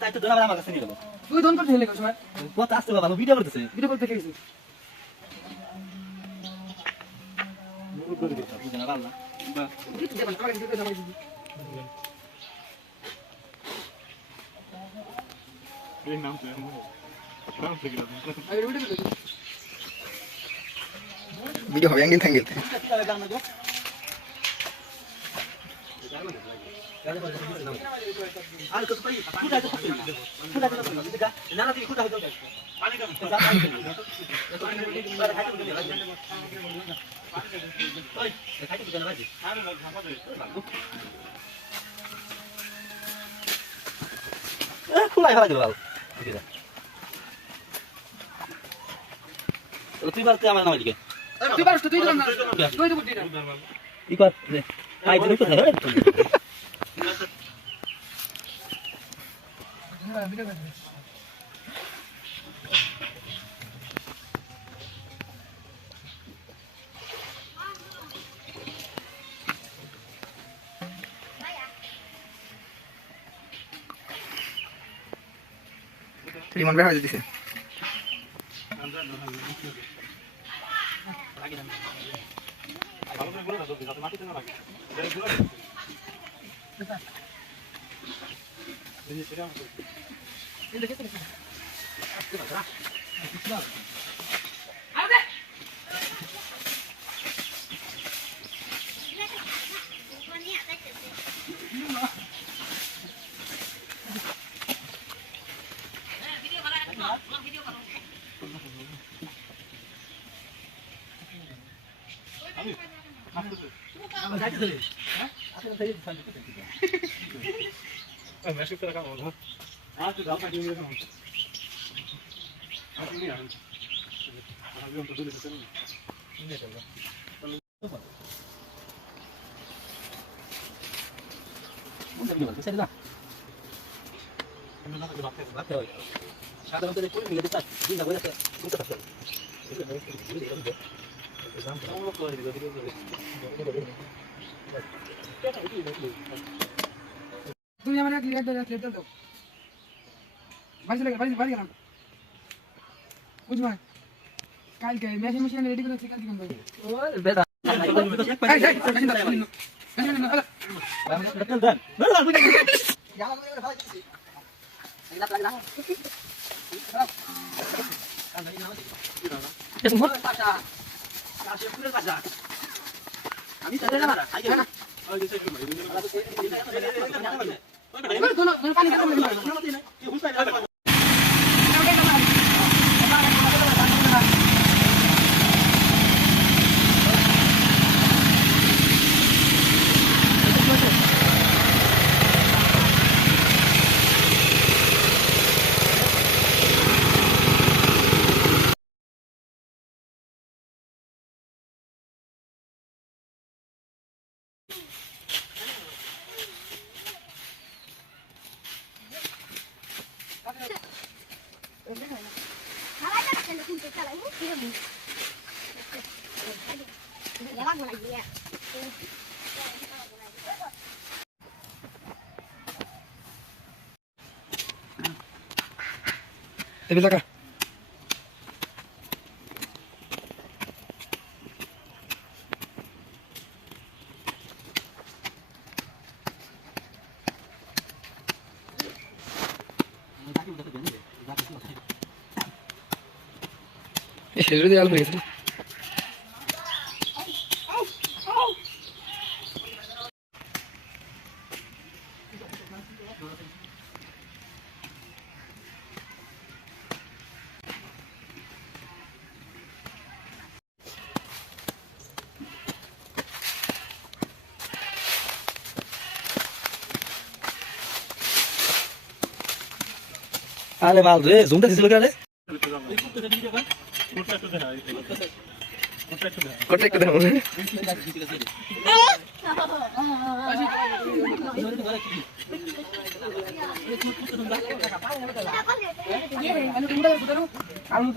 তাই তো ধরা আমার কাছে নিয়ে গেল তুই দন করতে হেলে সময় কত আসছে বাবা ভিডিও করতেছে ভিডিও করতে গেছিস মুরুদ করে দিতে বুঝে না বাবা বা দিতে দেব আমাকে দিতে দাও এই নাম তো নাম থেকে দাও আরে ভিডিও করতে ভিডিও হবে অ্যাঙ্গেল থ্যাঙ্গেল আর কত পাই ফুটা তো ফুটা না না তুই ফুটা হতো পানি কম তো পানি খোলাই হয় বাবু তুই বলতে আমার নাম দিকে তুই পারছ তুই দিলাম না তুই তো বুদ্ধি না ই কর আই দিন তো ধরে হ্যাঁ ভিডিও করতে রিমন বের হয়ে যেতেছে ভালো করে বলে দাও যাতে মাটিতে না লাগে আমার যাইতে চলে হ্যাঁ আসলে তাই ফাইল করতে মেসেজ করে কাম হলো তো দাও পাঠিয়ে দিও না আপনি নিয়ে আসুন আমি তো দূরে যেতে না নিয়ে চলো সাধারণত পুরো মিলে দিতে দিন না বলে করতে পারছে তুমি আমার এক লিগার দাও বাড়ি গেলাম বুঝবা কালকে মেশিন রেডি করে কালকে কেমন করবো বেটা আমি তো না না আগে না এই টাকা এই যদি আলু হয়ে গেছে আরে মাল রে জুমটা দিছিল কে রে কত একটু দাও আলু